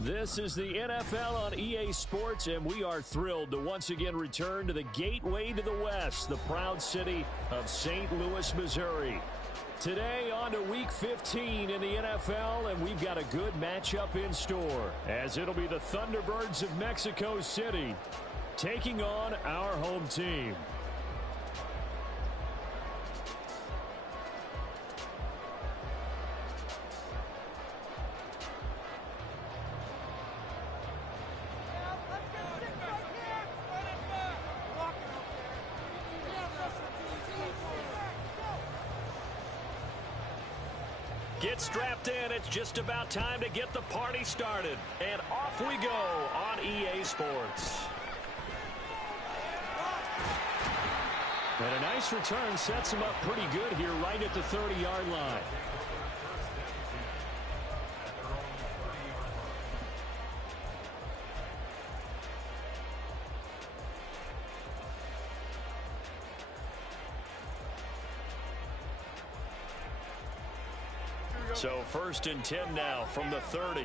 This is the NFL on EA Sports, and we are thrilled to once again return to the gateway to the West, the proud city of St. Louis, Missouri. Today on to Week 15 in the NFL, and we've got a good matchup in store, as it'll be the Thunderbirds of Mexico City taking on our home team. Get strapped in. It's just about time to get the party started. And off we go on EA Sports. And a nice return sets him up pretty good here right at the 30-yard line. So 1st and 10 now from the 30.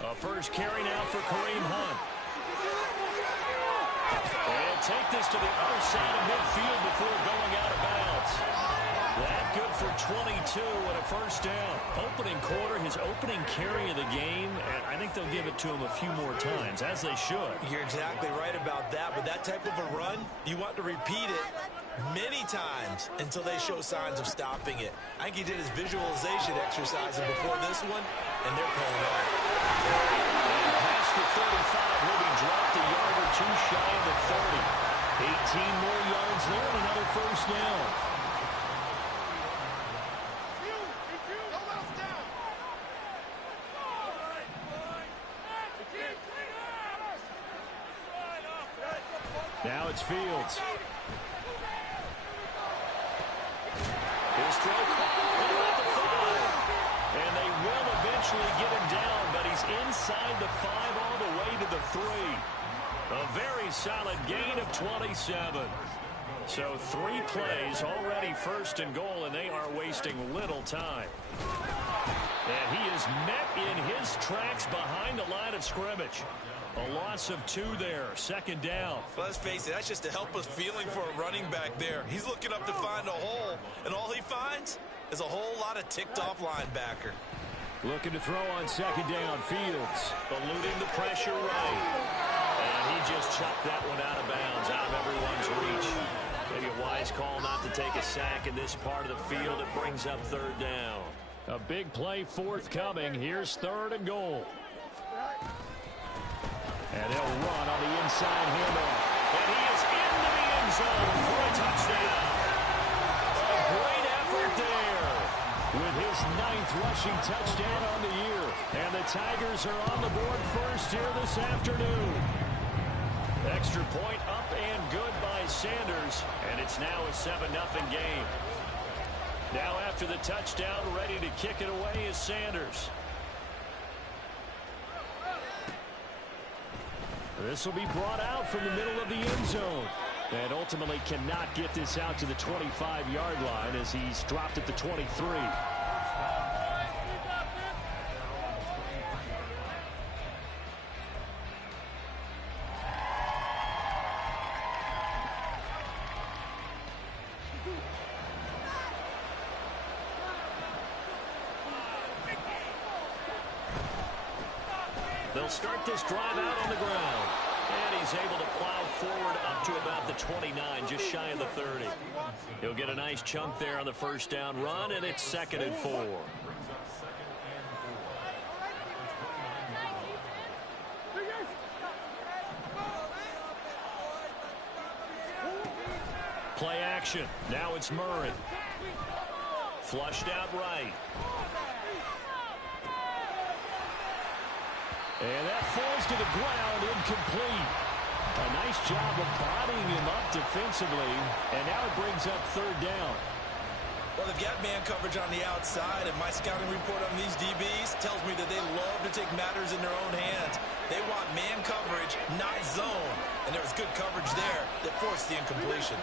A first carry now for Kareem Hunt. And take this to the other side of midfield before going out of bounds. That good for 22 and a first down. Opening quarter, his opening carry of the game, and I think they'll give it to him a few more times, as they should. You're exactly right about that, but that type of a run, you want to repeat it many times until they show signs of stopping it. I think he did his visualization exercise before this one, and they're pulling off. And past the 35, will be dropped a yard or two shy of the 30. 18 more yards there and another first down. Now it's Fields. His throw caught at the 5. And they will eventually get him down, but he's inside the 5 all the way to the 3. A very solid gain of 27. So 3 plays already 1st and goal, and they are wasting little time. And he is met in his tracks behind the line of scrimmage. A loss of 2 there, 2nd down. Well, let's face it, that's just a helpless feeling for a running back there. He's looking up to find a hole, and all he finds is a whole lot of ticked-off linebacker. Looking to throw on 2nd down. Fields eluding the pressure right. And he just chucked that one out of bounds, out of everyone's reach. Maybe a wise call not to take a sack in this part of the field. It brings up 3rd down. A big play forthcoming. Here's 3rd and goal. And they'll run on the inside handoff. And he is into the end zone for a touchdown. A great effort there with his 9th rushing touchdown on the year. And the Tigers are on the board first here this afternoon. Extra point up and good by Sanders. And it's now a 7-0 game. Now after the touchdown, ready to kick it away is Sanders. This will be brought out from the middle of the end zone. And ultimately cannot get this out to the 25-yard line as he's dropped at the 23. They'll start this drive out on the ground. And he's able to plow forward up to about the 29, just shy of the 30. He'll get a nice chunk there on the 1st down run, and it's 2nd and 4. Play action. Now it's Murray. Flushed out right. And that falls to the ground, incomplete. A nice job of bodying him up defensively, and now it brings up 3rd down. Well, they've got man coverage on the outside, and my scouting report on these DBs tells me that they love to take matters in their own hands. They want man coverage, not zone, and there was good coverage there that forced the incompletion.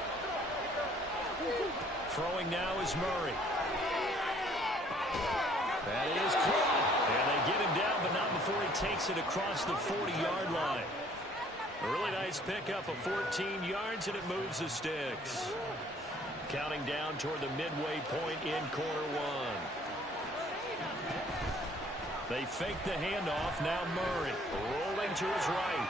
Throwing now is Murray. That is caught. And they get him down, but not before he takes it across the 40-yard line. A really nice pickup of 14 yards, and it moves the sticks. Counting down toward the midway point in quarter one. They fake the handoff. Now Murray rolling to his right.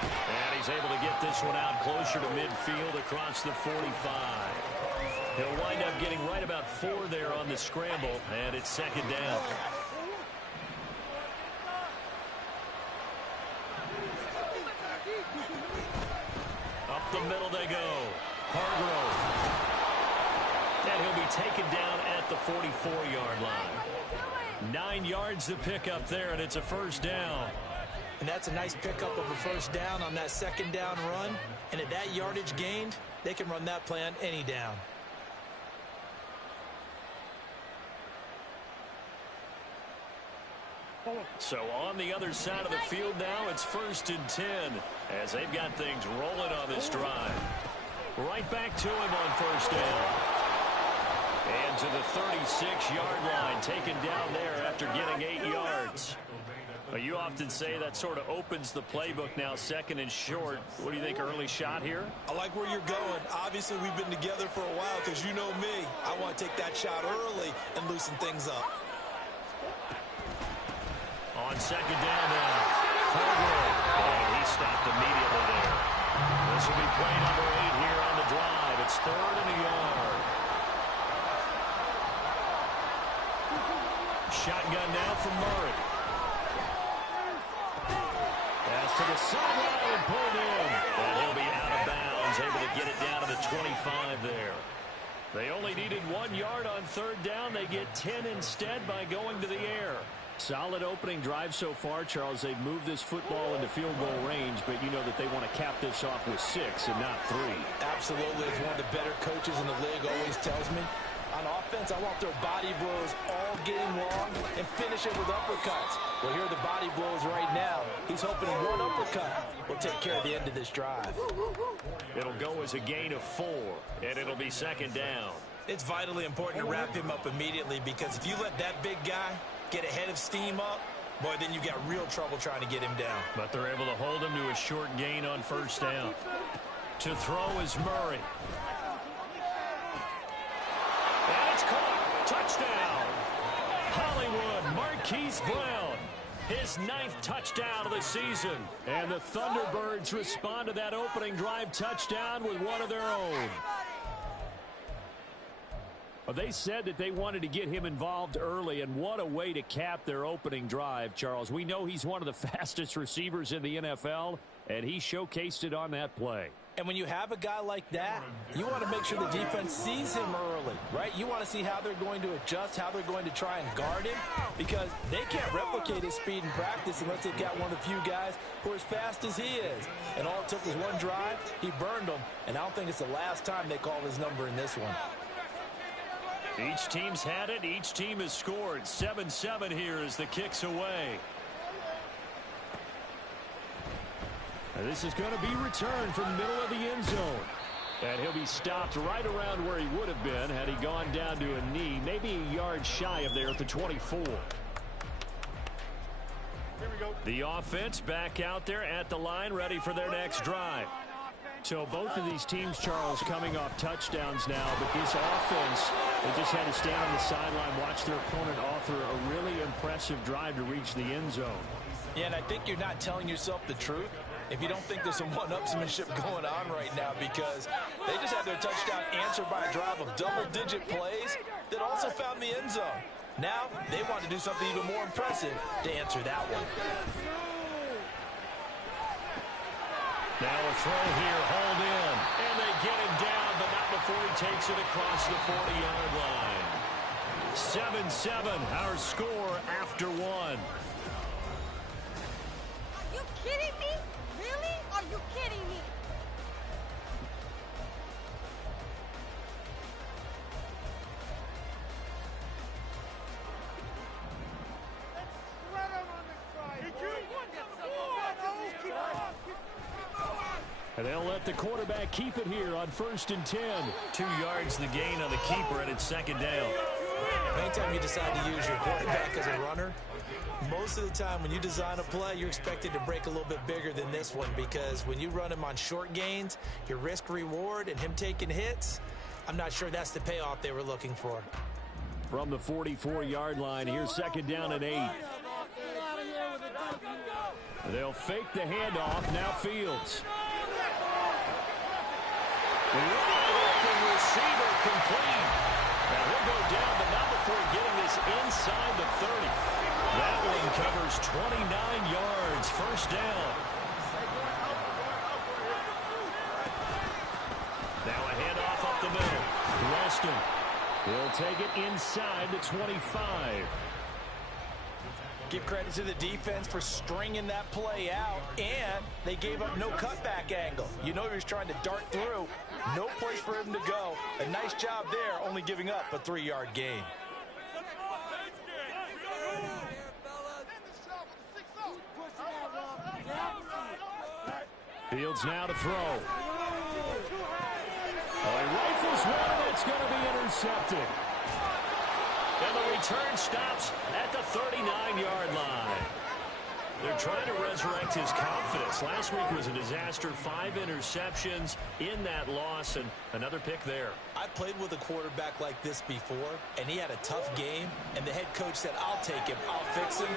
And he's able to get this one out closer to midfield across the 45. He'll wind up getting right about 4 there on the scramble, and it's second down. Up the middle they go. Hargrove. And he'll be taken down at the 44-yard line. 9 yards to pick up there, and it's a first down. And that's a nice pickup of a first down on that second down run. And at that yardage gained, they can run that play on any down. So on the other side of the field now, it's 1st and 10 as they've got things rolling on this drive. Right back to him on first down. And to the 36-yard line, taken down there after getting 8 yards. Well, you often say that sort of opens the playbook now, 2nd and short. What do you think, early shot here? I like where you're going. Obviously, we've been together for a while because you know me. I want to take that shot early and loosen things up. On second down now, Hargrove. And he stopped immediately there. This will be play number 8 here on the drive. It's 3rd and a yard. Shotgun now from Murray. Pass to the sideline and pulled in. And he'll be out of bounds, able to get it down to the 25 there. They only needed 1 yard on 3rd down. They get 10 instead by going to the air. Solid opening drive so far, Charles. They've moved this football into field goal range, but you know that they want to cap this off with 6 and not 3. Absolutely. As one of the better coaches in the league always tells me, on offense, I want their body blows all game long and finish it with uppercuts. Well, here are the body blows right now. He's hoping one uppercut will take care of the end of this drive. It'll go as a gain of 4, and it'll be second down. It's vitally important to wrap him up immediately because if you let that big guy get ahead of steam up, boy, then you got real trouble trying to get him down. But they're able to hold him to a short gain on first down. To throw is Murray. And it's caught. Touchdown. Hollywood Marquise Brown. His 9th touchdown of the season. And the Thunderbirds respond to that opening drive touchdown with one of their own. Well, they said that they wanted to get him involved early, and what a way to cap their opening drive, Charles. We know he's one of the fastest receivers in the NFL, and he showcased it on that play. And when you have a guy like that, you want to make sure the defense sees him early, right? You want to see how they're going to adjust, how they're going to try and guard him, because they can't replicate his speed in practice unless they've got one of the few guys who are as fast as he is. And all it took was one drive. He burned them, and I don't think it's the last time they call his number in this one. Each team's had it. Each team has scored. 7-7 here as the kick's away. And this is going to be returned from the middle of the end zone. And he'll be stopped right around where he would have been had he gone down to a knee, maybe a yard shy of there at the 24. Here we go. The offense back out there at the line, ready for their next drive. So both of these teams, Charles, coming off touchdowns now, but this offense, they just had to stand on the sideline, watch their opponent author a really impressive drive to reach the end zone. Yeah, and I think you're not telling yourself the truth if you don't think there's some one-upsmanship going on right now, because they just had their touchdown answered by a drive of double-digit plays that also found the end zone. Now they want to do something even more impressive to answer that one. Now a throw here, hauled in, and they get him down, but not before he takes it across the 40-yard line. 7-7, our score after 1. Are you kidding me? Really? Are you kidding me? And they'll let the quarterback keep it here on 1st and 10. 2 yards the gain on the keeper, and it's second down. Anytime you decide to use your quarterback as a runner, most of the time when you design a play, you're expected to break a little bit bigger than this one, because when you run him on short gains, your risk-reward and him taking hits, I'm not sure that's the payoff they were looking for. From the 44-yard line, here's second down and 8. They'll fake the handoff. Now Fields. Wide-open receiver complete. Now he'll go down, but not before getting this inside the 30. That one covers 29 yards. First down. Now a handoff up the middle. Weston. He'll take it inside the 25. Give credit to the defense for stringing that play out, and they gave up no cutback angle. You know he was trying to dart through. No place for him to go. A nice job there, only giving up a 3-yard gain. Fields now to throw. He rifles one, and it's going to be intercepted. And the return stops at the 39-yard line. They're trying to resurrect his confidence. Last week was a disaster. 5 interceptions in that loss, and another pick there. I played with a quarterback like this before, and he had a tough game, and the head coach said, I'll take him, I'll fix him.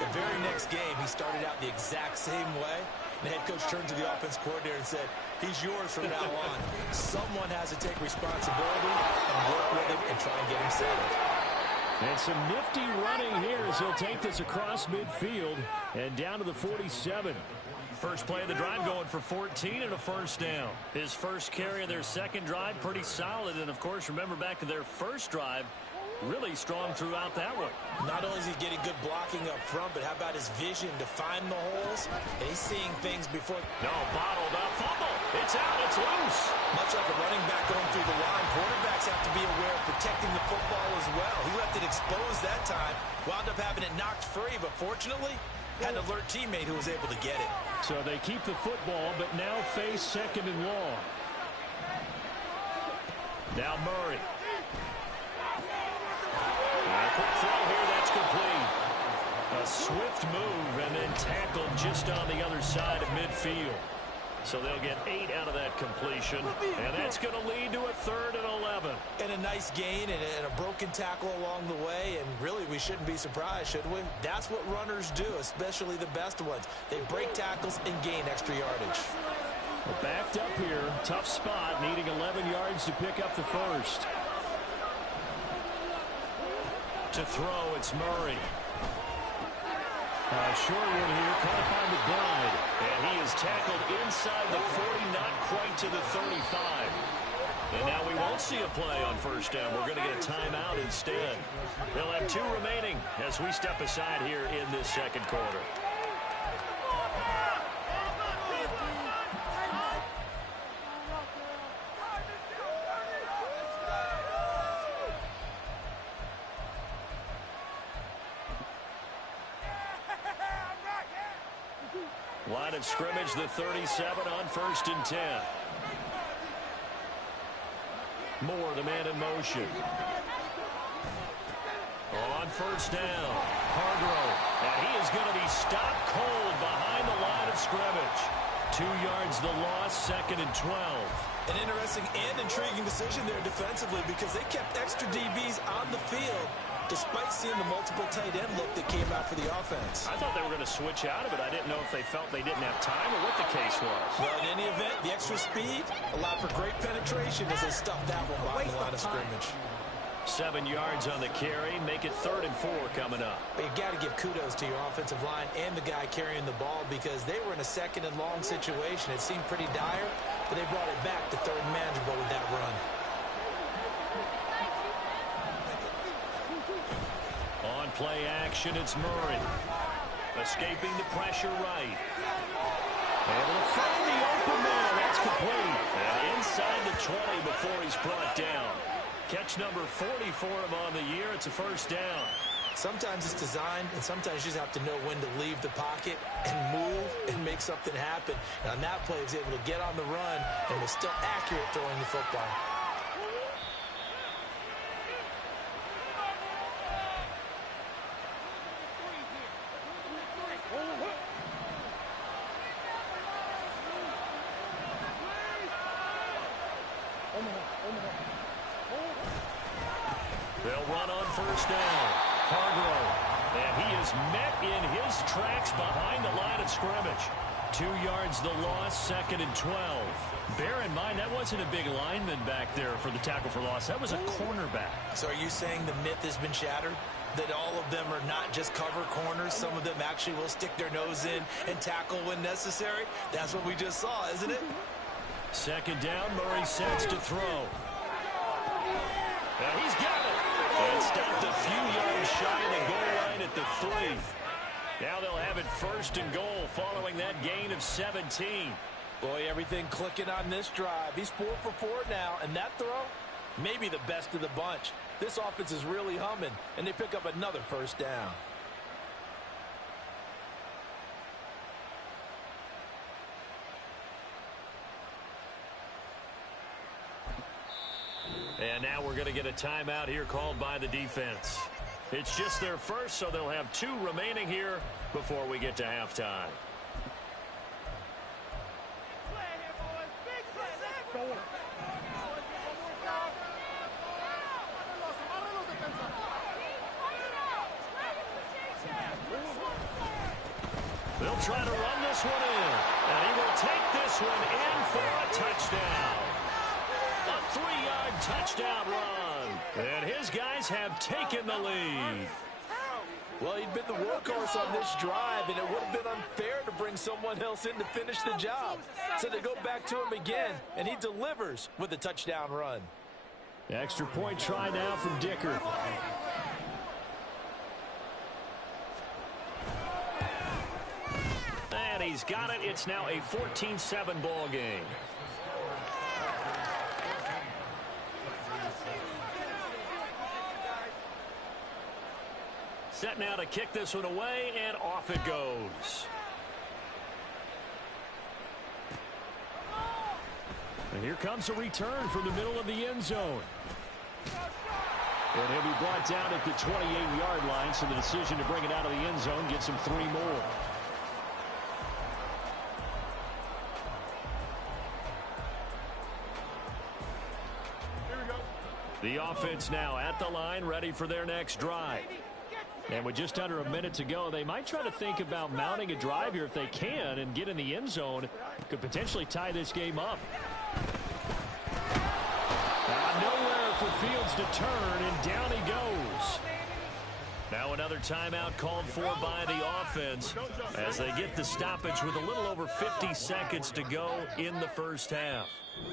The very next game, he started out the exact same way. The head coach turned to the offense coordinator and said, he's yours from now on. Someone has to take responsibility and work with him and try and get him settled. And some nifty running here as he'll take this across midfield and down to the 47. First play of the drive going for 14 and a first down. His first carry of their second drive, pretty solid. And, of course, remember back to their first drive, really strong throughout that one. Not only is he getting good blocking up front, but how about his vision to find the holes? And he's seeing things before. No, bottled up. Fumble. It's out. It's loose. Much like a running back going through the line, quarterbacks have to be aware of protecting the football as well. He left it exposed that time, wound up having it knocked free, but fortunately, had an alert teammate who was able to get it. So they keep the football, but now face second and long. Now Murray. A quick throw here, that's complete. A swift move and then tackled just on the other side of midfield. So they'll get 8 out of that completion, and that's going to lead to a 3rd and 11. And a nice gain and a broken tackle along the way, and really we shouldn't be surprised, should we? That's what runners do, especially the best ones. They break tackles and gain extra yardage. Well, backed up here, tough spot, needing 11 yards to pick up the first. To throw, it's Murray. Short one here, caught by McBride. And he is tackled inside the 40, not quite to the 35. And now we won't see a play on first down. We're going to get a timeout instead. They'll have 2 remaining as we step aside here in this second quarter. Line of scrimmage, the 37 on 1st and 10. Moore, the man in motion. On first down, Hargrove. And he is going to be stopped cold behind the line of scrimmage. 2 yards the loss, 2nd and 12. An interesting and intriguing decision there defensively, because they kept extra DBs on the field despite seeing the multiple tight end look that came out for the offense. I thought they were going to switch out of it. I didn't know if they felt they didn't have time or what the case was. Well, in any event, the extra speed allowed for great penetration as they stuffed that one behind the line of scrimmage. 7 yards on the carry, make it 3rd and 4 coming up. But you got to give kudos to your offensive line and the guy carrying the ball, because they were in a 2nd and long situation. It seemed pretty dire, but they brought it back to 3rd and manageable with that run. On play action, it's Murray. Escaping the pressure right. Able to find the open man. That's complete. And inside the 20 before he's brought down. Catch number 40 for him on the year. It's a first down. Sometimes it's designed, and sometimes you just have to know when to leave the pocket and move and make something happen. And on that play, he was able to get on the run and was still accurate throwing the football. first down. Hargrove. And he is met in his tracks behind the line of scrimmage. 2 yards the loss, 2nd and 12. Bear in mind, that wasn't a big lineman back there for the tackle for loss. That was a cornerback. So are you saying the myth has been shattered? That all of them are not just cover corners? Some of them actually will stick their nose in and tackle when necessary? That's what we just saw, isn't it? 2nd down, Murray sets to throw. And he's got it. And stopped a few yards shy of the goal line at the 3. Now they'll have it 1st and goal following that gain of 17. Boy, everything clicking on this drive. He's 4 for 4 now, and that throw, maybe the best of the bunch. This offense is really humming, and they pick up another 1st down. And now we're going to get a timeout here called by the defense. It's just their first, so they'll have 2 remaining here before we get to halftime. They'll try to run this one in, and he will take this one in for a touchdown. A 3-yard touchdown run, and his guys have taken the lead. Well, he'd been the workhorse on this drive, and it would have been unfair to bring someone else in to finish the job. So they go back to him again, and he delivers with a touchdown run. Extra point try now from Dicker. And he's got it. It's now a 14-7 ball game. Set now to kick this one away, and off it goes. And here comes a return from the middle of the end zone. And he'll be brought down at the 28-yard line, so the decision to bring it out of the end zone gets him 3 more. The offense now at the line, ready for their next drive. And with just under a minute to go, they might try to think about mounting a drive here if they can and get in the end zone. Could potentially tie this game up. Nowhere for Fields to turn, and down he goes. Now another timeout called for by the offense as they get the stoppage with a little over 50 seconds to go in the first half.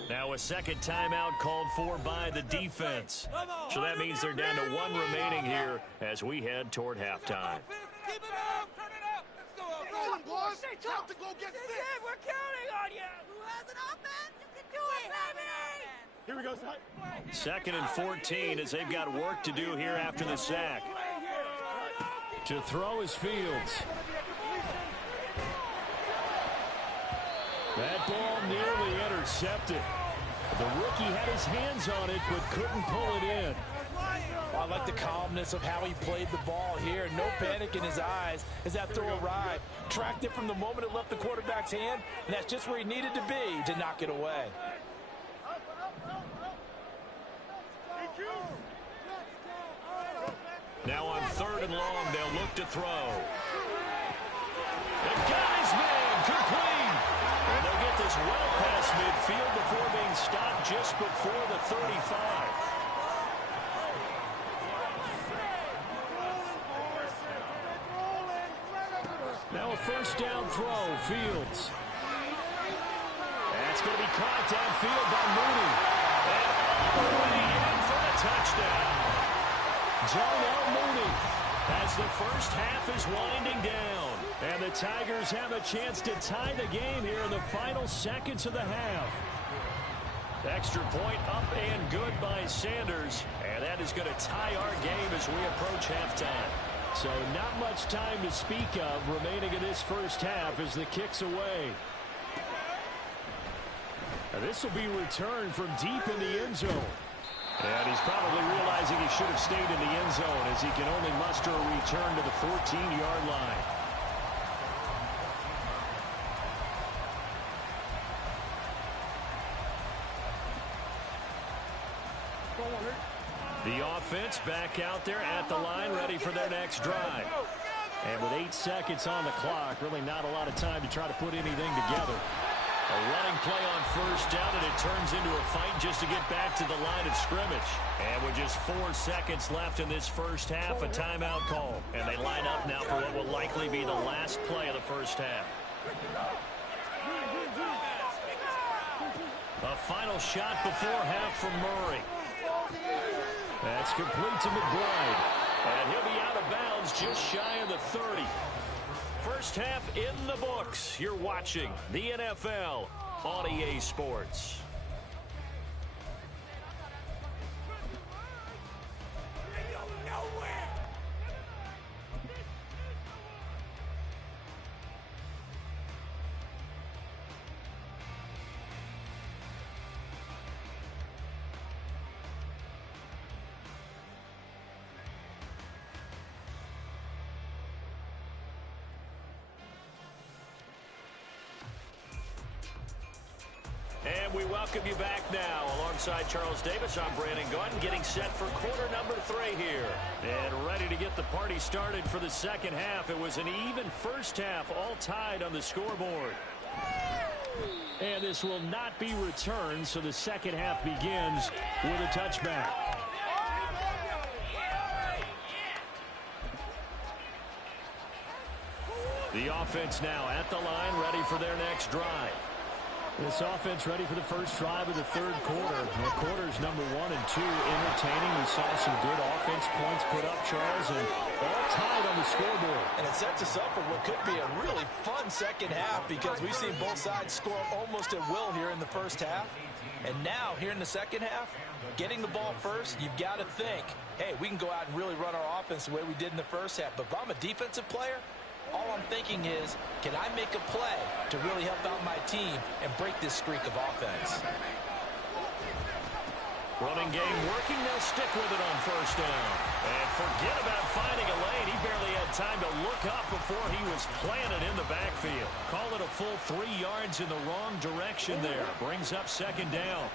Now a second timeout called for by the defense. So that means they're down to 1 remaining here as we head toward halftime. Keep it up! Turn it up! Let's go! Come on, boys! Time to go get sick! We're counting on you! Who has an offense? You can do it, baby! Here we go, son. 2nd and 14 as they've got work to do here after the sack. To throw is Fields. That ball nearly intercepted. The rookie had his hands on it but couldn't pull it in. I like the calmness of how he played the ball here. No panic in his eyes as that throw arrived. Tracked it from the moment it left the quarterback's hand, and that's just where he needed to be to knock it away. Now on 3rd and long, they'll look to throw. The guy's man, complete. And they'll get this well past midfield before being stopped just before the 35. Now a 1st down throw, Fields. That's going to be caught downfield by Mooney. And all the way in for the touchdown. Darnell Mooney as the first half is winding down. And the Tigers have a chance to tie the game here in the final seconds of the half. Extra point up and good by Sanders. And that is going to tie our game as we approach halftime. So not much time to speak of remaining in this first half as the kick's away. Now this will be returned from deep in the end zone. And he's probably realizing he should have stayed in the end zone as he can only muster a return to the 14-yard line. The offense back out there at the line, ready for their next drive. And with 8 seconds on the clock, really not a lot of time to try to put anything together. A running play on first down, and it turns into a fight just to get back to the line of scrimmage. And with just 4 seconds left in this first half, a timeout call. And they line up now for what will likely be the last play of the first half. A final shot before half from Murray. That's complete to McBride. And he'll be out of bounds just shy of the 30. First half in the books. You're watching the NFL on EA Sports. And we welcome you back now. Alongside Charles Davis, I'm Brandon Gaudin, getting set for quarter number 3 here. And ready to get the party started for the second half. It was an even first half, all tied on the scoreboard. And this will not be returned, so the second half begins with a touchback. The offense now at the line, ready for their next drive. This offense ready for the first drive of the third quarter. The quarters number 1 and 2 entertaining. We saw some good offense points put up, Charles, and all tied on the scoreboard. And it sets us up for what could be a really fun second half because we've seen both sides score almost at will here in the first half. And now, here in the second half, getting the ball first, you've got to think, hey, we can go out and really run our offense the way we did in the first half. But if I'm a defensive player, all I'm thinking is, can I make a play to really help out my team and break this streak of offense? Running game working. They'll stick with it on first down. And forget about finding a lane. He barely had time to look up before he was planted in the backfield. Call it a full 3 yards in the wrong direction there. Brings up second down.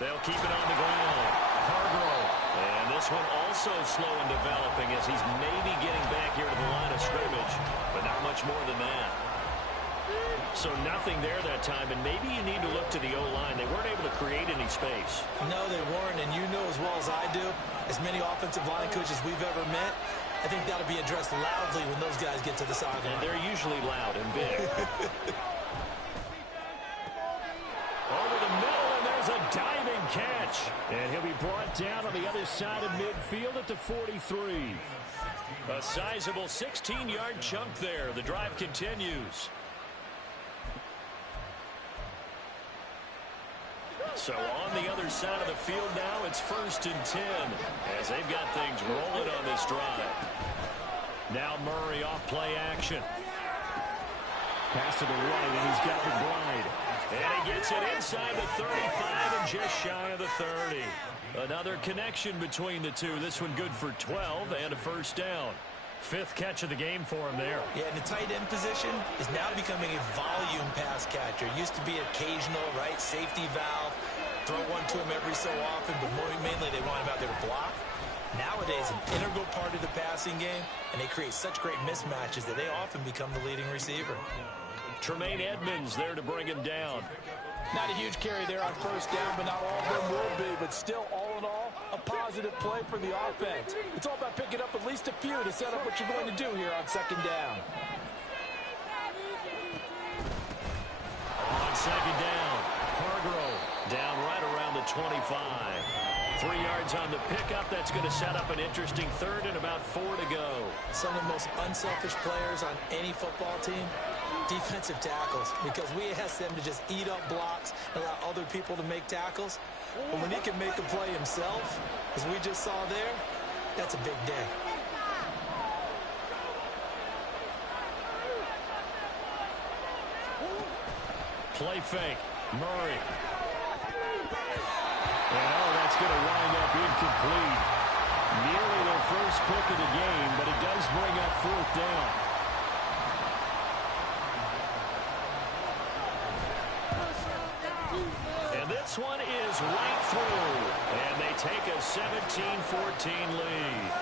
They'll keep it on the ground. Hargrove. And this one also slow in developing as he's maybe getting back here to the line of scrimmage, but not much more than that. So nothing there that time, and maybe you need to look to the O-line. They weren't able to create any space. No, they weren't, and you know as well as I do, as many offensive line coaches we've ever met, I think that'll be addressed loudly when those guys get to the sideline. And they're usually loud and big. Over the middle, and there's a diving catch. And he'll be brought down on the other side of midfield at the 43. A sizable 16-yard chunk there. The drive continues. So on the other side of the field now, it's 1st and 10 as they've got things rolling on this drive. Now Murray off play action. Pass to the right, and he's got McBride. And he gets it inside the 35 and just shy of the 30. Another connection between the two. This one good for 12 and a first down. 5th catch of the game for him there. Yeah, and the tight end position is now becoming a volume pass catcher. Used to be occasional, right, safety valve. Throw one to him every so often, but mainly they want him out there to block. Nowadays, an integral part of the passing game, and they create such great mismatches that they often become the leading receiver. Tremaine Edmonds there to bring him down. Not a huge carry there on first down, but not all of them will be. But still, all in all, a positive play for the offense. It's all about picking up at least a few to set up what you're going to do here on second down. On second down, Hargrove down right around the 25. 3 yards on the pickup. That's going to set up an interesting third and about 4 to go. Some of the most unselfish players on any football team, defensive tackles, because we ask them to just eat up blocks and allow other people to make tackles. But when he can make a play himself, as we just saw there, that's a big day. Play fake. Murray. And that's going to wind up incomplete. Nearly their first pick of the game, but it does bring up 4th down. goes right through. And they take a 17-14 lead.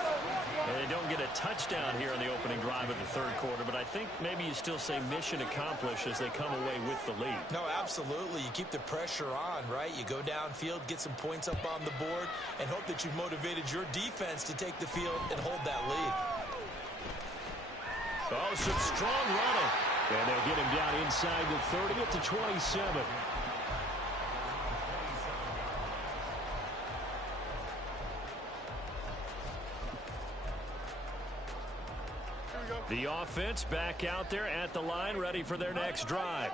And they don't get a touchdown here in the opening drive of the third quarter, but I think maybe you still say mission accomplished as they come away with the lead. No, absolutely. You keep the pressure on, right? You go downfield, get some points up on the board, and hope that you've motivated your defense to take the field and hold that lead. Oh, some strong running. And they'll get him down inside the 30 at the 27. The offense back out there at the line, ready for their next drive.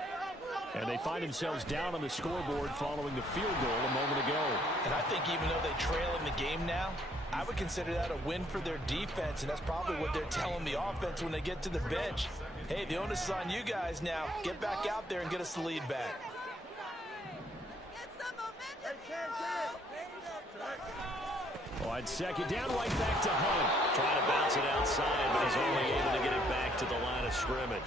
And they find themselves down on the scoreboard following the field goal a moment ago. And I think even though they trail in the game now, I would consider that a win for their defense, and that's probably what they're telling the offense when they get to the bench. Hey, the onus is on you guys now. Get back out there and get us the lead back. On second down, right back to Hunt. Trying to bounce it outside, but he's only able to get it back to the line of scrimmage.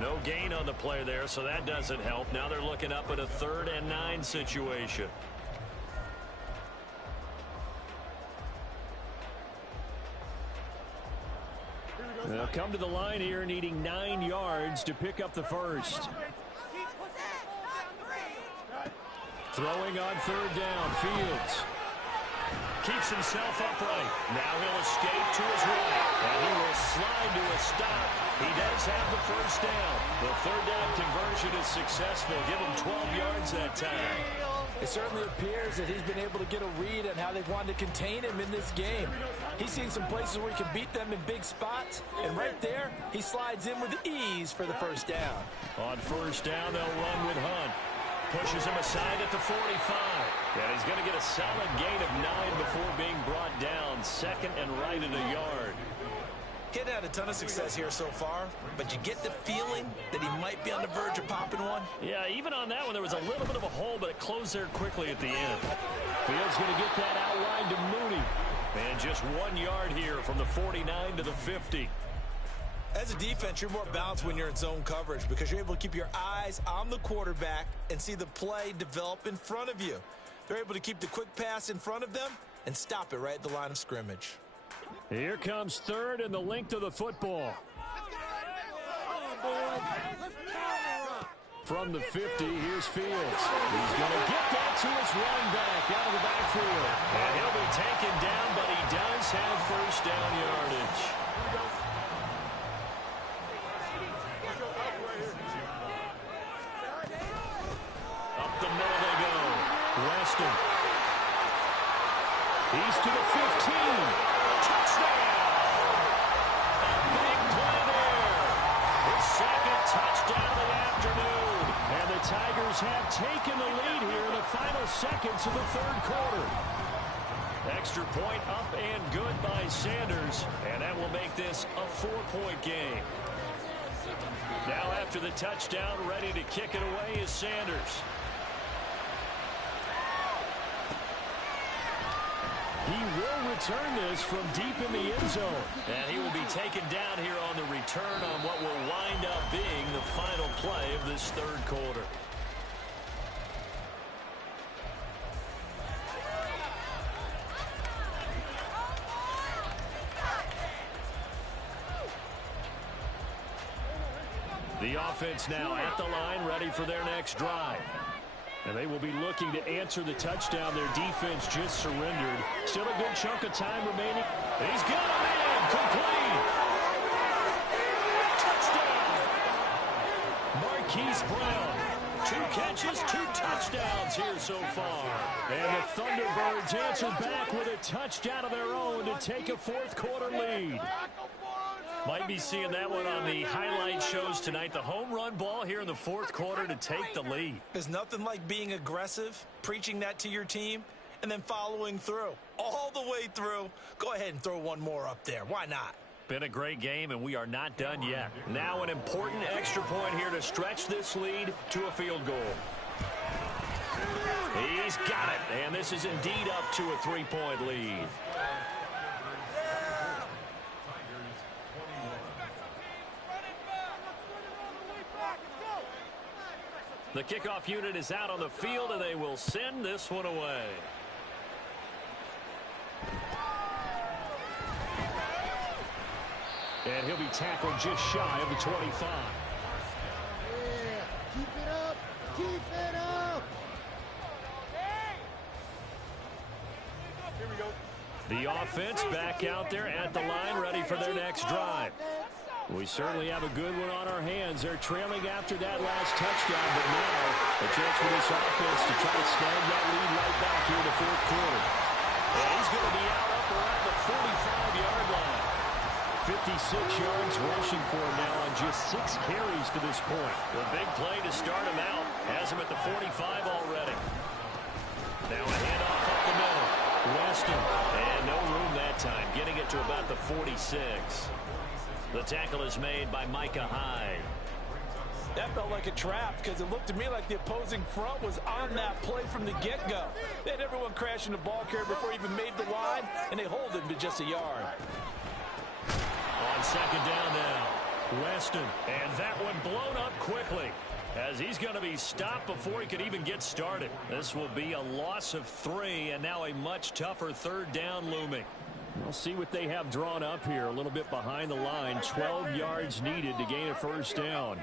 No gain on the play there, so that doesn't help. Now they're looking up at a 3rd and 9 situation. They'll come to the line here, needing 9 yards to pick up the first. Throwing on 3rd down, Fields. Keeps himself upright. Now he'll escape to his right. And he will slide to a stop. He does have the first down. The 3rd down conversion is successful. Give him 12 yards that time. It certainly appears that he's been able to get a read on how they've wanted to contain him in this game. He's seen some places where he can beat them in big spots. And right there, he slides in with ease for the first down. On first down, they'll run with Hunt. Pushes him aside at the 45. And he's going to get a solid gain of 9 before being brought down. 2nd and right at a yard. He hadn't had a ton of success here so far, but you get the feeling that he might be on the verge of popping one. Yeah, even on that one, there was a little bit of a hole, but it closed there quickly at the end. Fields going to get that outline to Mooney. And just 1 yard here from the 49 to the 50. As a defense, you're more balanced when you're in zone coverage because you're able to keep your eyes on the quarterback and see the play develop in front of you. They're able to keep the quick pass in front of them and stop it right at the line of scrimmage. Here comes 3rd and the length of the football. From the 50, here's Fields. He's going to get that to his running back out of the backfield. And he'll be taken down, but he does have first down yardage. Up the middle they go. Weston. He's to the 15. Touchdown! A big play there. His 2nd touchdown of the afternoon. And the Tigers have taken the lead here in the final seconds of the 3rd quarter. Extra point up and good by Sanders. And that will make this a 4-point game. Now after the touchdown, ready to kick it away is Sanders. He will return this from deep in the end zone. And he will be taken down here on the return on what will wind up being the final play of this 3rd quarter. The offense now at the line, ready for their next drive. And they will be looking to answer the touchdown their defense just surrendered. Still a good chunk of time remaining. He's got a man complete. Touchdown. Marquise Brown. 2 catches, 2 touchdowns here so far. And the Thunderbirds answer back with a touchdown of their own to take a 4th quarter lead. Might be seeing that one on the highlight shows tonight. The home run ball here in the 4th quarter to take the lead. There's nothing like being aggressive, preaching that to your team, and then following through. All the way through. Go ahead and throw one more up there. Why not? Been a great game, and we are not done yet. Now an important extra point here to stretch this lead to a field goal. He's got it, and this is indeed up to a 3-point lead. The kickoff unit is out on the field, and they will send this one away. And he'll be tackled just shy of the 25. Yeah, keep it up. Keep it up. Here we go. The offense back out there at the line, ready for their next drive. We certainly have a good one on our hands. They're trailing after that last touchdown, but now a chance for this offense to try to snag that lead right back here in the fourth quarter. And he's going to be out up around the 45-yard line. 56 yards rushing for him now on just 6 carries to this point. The big play to start him out has him at the 45 already. Now a handoff up the middle. Weston, and no room that time, getting it to about the 46. The tackle is made by Micah Hyde. That felt like a trap because it looked to me like the opposing front was on that play from the get-go. They had everyone crashing the ball carrier before he even made the line, and they hold him to just a yard. On second down now, Weston, and that one blown up quickly as he's going to be stopped before he could even get started. This will be a loss of 3, and now a much tougher third down looming. We'll see what they have drawn up here. A little bit behind the line. 12 yards needed to gain a first down.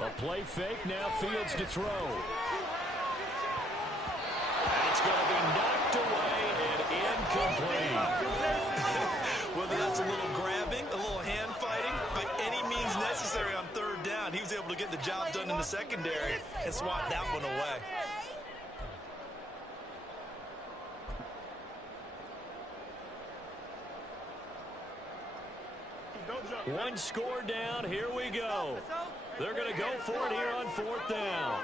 A play fake. Now Fields to throw. That's going to be knocked away and incomplete. Whether that's a little grabbing, a little hand fighting, by any means necessary on third down, he was able to get the job done in the secondary and swat that one away. One score down. Here we go. They're going to go for it here on fourth down.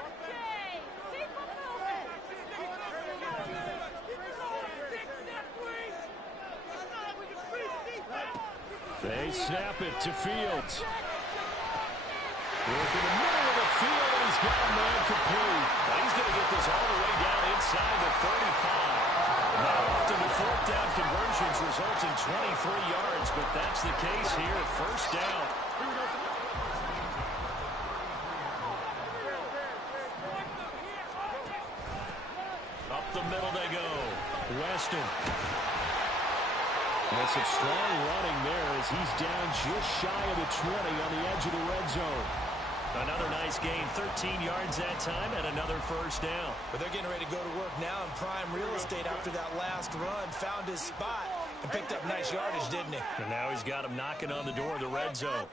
They snap it to Fields. Working the middle of the field, and he's got a man complete. Now he's going to get this all the way down inside the 35. Now often the fourth down conversions result in 23 yards, but that's the case here at first down. Up the middle they go. Weston. And some strong running there as he's down just shy of the 20 on the edge of the red zone. Another nice gain, 13 yards that time, and another first down. But they're getting ready to go to work now in prime real estate after that last run. Found his spot and picked up nice yardage, didn't he? And now he's got him knocking on the door of the red zone.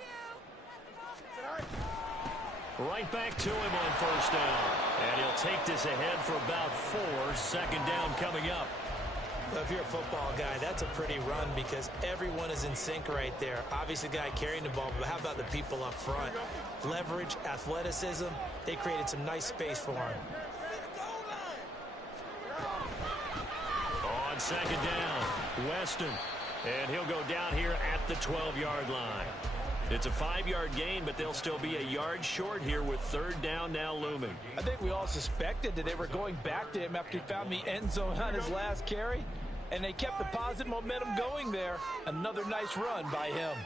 Right back to him on first down. And he'll take this ahead for about 4. Second down coming up. Well, if you're a football guy, that's a pretty run because everyone is in sync right there. Obviously, the guy carrying the ball, but how about the people up front? Leverage, athleticism, they created some nice space for him. On second down, Weston. And he'll go down here at the 12-yard line. It's a 5-yard gain, but they'll still be a yard short here with third down now looming. I think we all suspected that they were going back to him after he found the end zone on his last carry, and they kept the positive momentum going there. Another nice run by him.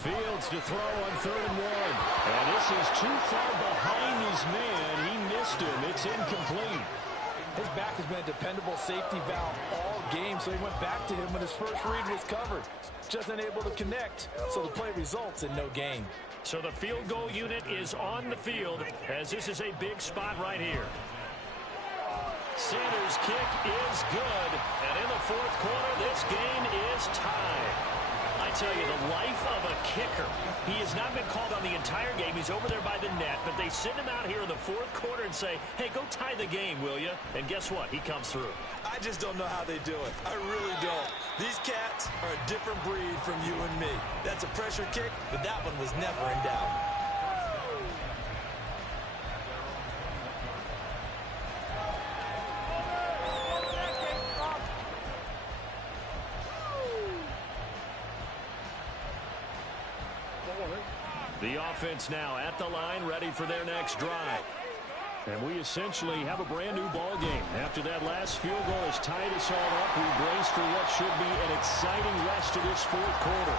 Fields to throw on 3rd and 1. And this is too far behind his man. He missed him. It's incomplete. His back has been a dependable safety valve all game, so he went back to him when his first read was covered. Just unable to connect, so the play results in no gain. So the field goal unit is on the field as this is a big spot right here. Sanders' kick is good, and in the fourth quarter, this game is tied. I tell you, the life of a kicker. He has not been called on the entire game. He's over there by the net, but they send him out here in the fourth quarter and say, hey, go tie the game, will you? And guess what? He comes through. I just don't know how they do it. I really don't. These cats are a different breed from you and me. That's a pressure kick, but that one was never in doubt. The offense now at the line, ready for their next drive. And we essentially have a brand new ball game. After that last field goal has tied us all up, we brace for what should be an exciting rest of this fourth quarter.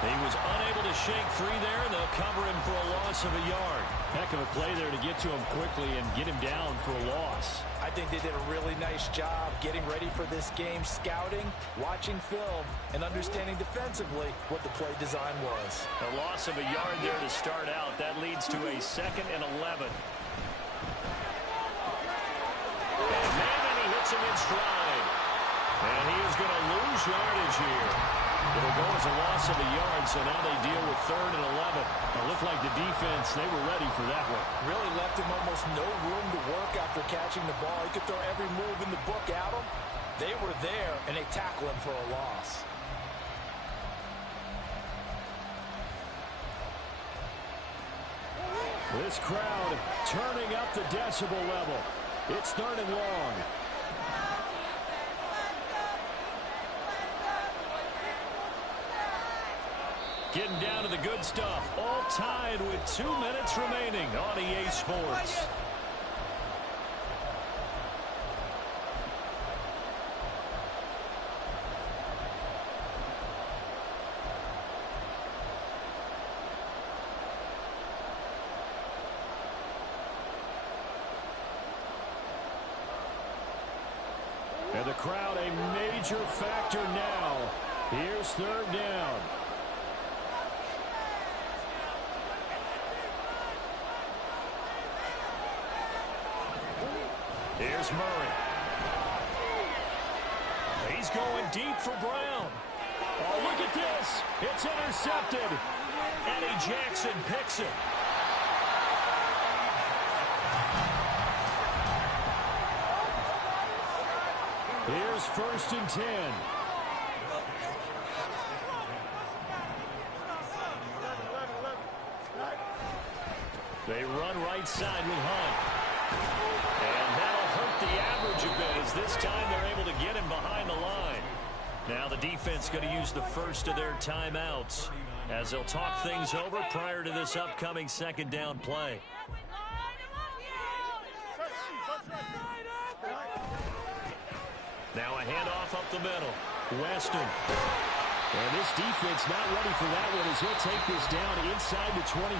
He was unable to shake free there, and they'll cover him for a loss of a yard. Heck of a play there to get to him quickly and get him down for a loss. I think they did a really nice job getting ready for this game, scouting, watching film, and understanding defensively what the play design was. A loss of a yard there to start out. That leads to a 2nd and 11. And man, he hits him in stride. And he is going to lose yardage here. It'll go as a loss of a yard, so now they deal with 3rd and 11. It looked like the defense, they were ready for that one. Really left him almost no room to work after catching the ball. He could throw every move in the book at him. They were there, and they tackle him for a loss. This crowd turning up the decibel level. It's 3rd and long. Getting down to the good stuff. All tied with 2 minutes remaining on EA Sports. And the crowd a major factor now. Here's 3rd down. Here's Murray. He's going deep for Brown. Oh, look at this. It's intercepted. Eddie Jackson picks it. Here's 1st and 10. They run right side with Hunt. And that'll hurt the average a bit as this time they're able to get him behind the line. Now the defense going to use the first of their timeouts as they'll talk things over prior to this upcoming 2nd down play. Now a handoff up the middle. Weston. And this defense not ready for that one as he'll take this down inside the 25.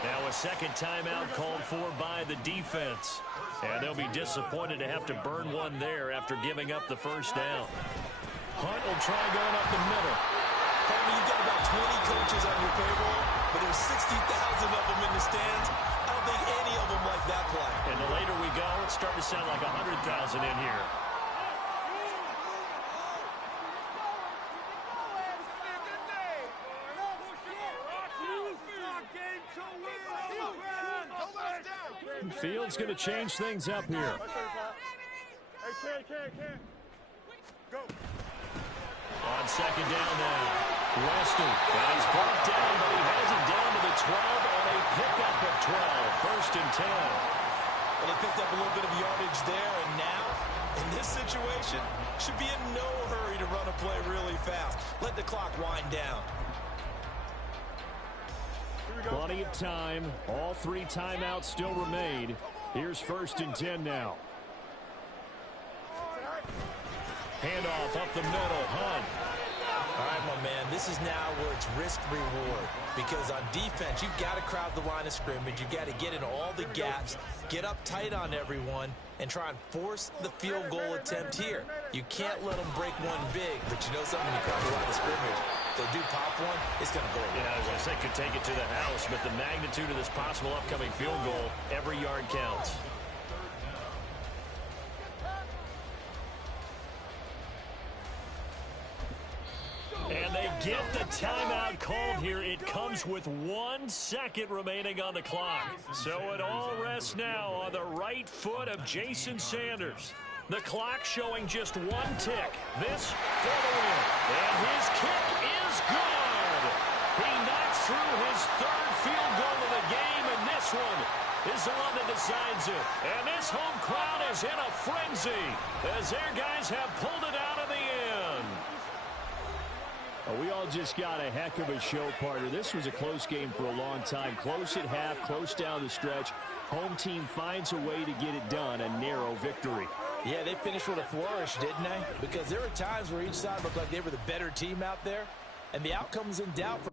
Now a 2nd timeout called for by the defense. And they'll be disappointed to have to burn one there after giving up the 1st down. Hunt will try going up the middle. Farmer, you've got about 20 coaches on your payroll, but there's 60,000 of them in the stands. I don't think any of them like that play. And the later we go, it's starting to sound like 100,000 in here. Fields going to change things up here. On 2nd down now. Weston. And he's brought down, but he has it down to the 12 on a pickup of 12. 1st and 10. Well, they picked up a little bit of yardage there, and now, in this situation, should be in no hurry to run a play really fast. Let the clock wind down. Plenty of time. All 3 timeouts still remain. Here's 1st and 10 now. Handoff up the middle. Hunt. All right, my man, this is now where it's risk-reward. Because on defense, you've got to crowd the line of scrimmage. You've got to get in all the gaps, get up tight on everyone, and try and force the field goal attempt here. You can't let them break one big, but you know something, when you crowd the line of scrimmage, if they do pop one, it's going to go away. Yeah, as I said, could take it to the house, but the magnitude of this possible upcoming field goal, every yard counts. And they get the timeout called here. It comes with 1 second remaining on the clock. So it all rests now on the right foot of Jason Sanders. The clock showing just 1 tick. This for the win. And his kick is good. He knocks through his 3rd field goal of the game, and this one is the one that decides it. And this home crowd is in a frenzy as their guys have pulled it out of the end. Well, we all just got a heck of a show, partner. This was a close game for a long time. Close at half, close down the stretch. Home team finds a way to get it done, a narrow victory. Yeah, they finished with a flourish, didn't they? Because there were times where each side looked like they were the better team out there, and the outcome's in doubt for